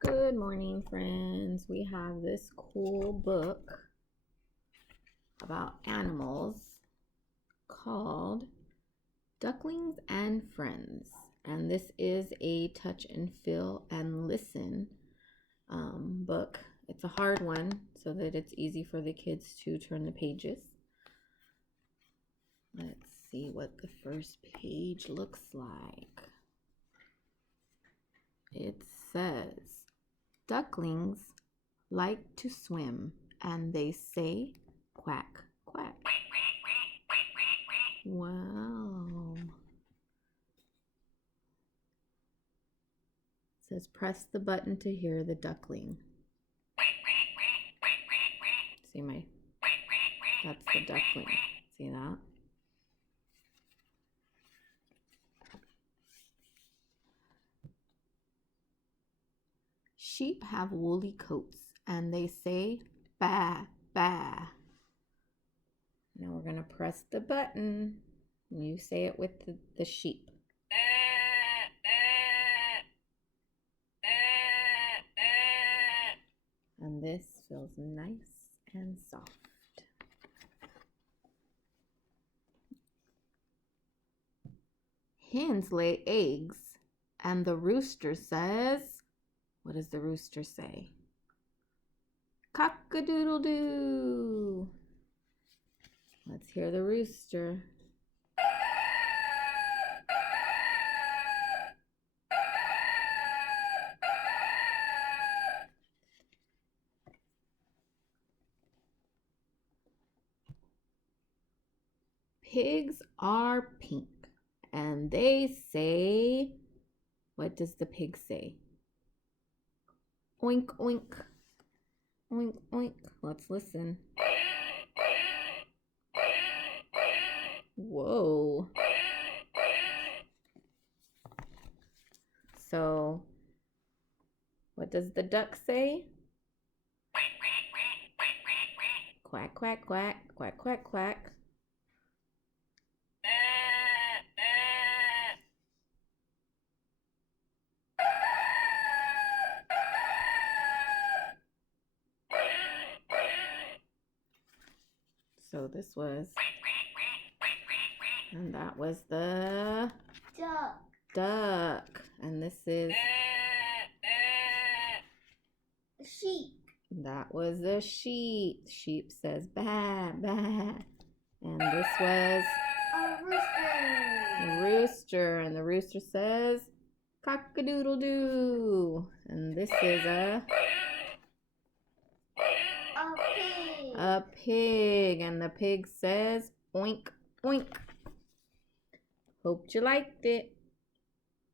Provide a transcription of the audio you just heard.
Good morning, friends. We have this cool book about animals called Ducklings and Friends. And this is a touch and feel and listen book. It's a hard one so that it's easy for the kids to turn the pages. Let's see what the first page looks like. It says, ducklings like to swim, and they say quack, quack. Wow. It says press the button to hear the duckling. See that's the duckling. See that? Sheep have woolly coats, and they say ba, ba. Now we're going to press the button. You say it with the sheep. And this feels nice and soft. Hens lay eggs, and the rooster says, what does the rooster say? Cock-a-doodle-doo. Let's hear the rooster. Pigs are pink, and they say, what does the pig say? Oink, oink. Oink, oink. Let's listen. Whoa. So, what does the duck say? Quack, quack, quack, quack, quack, quack. So this was, and that was the duck. And this is sheep. That was the sheep. Sheep says ba, ba. And this was A rooster. Rooster. And the rooster says cock-a-doodle-doo. And this is pig. A pig. And the pig says oink, oink. Hope you liked it.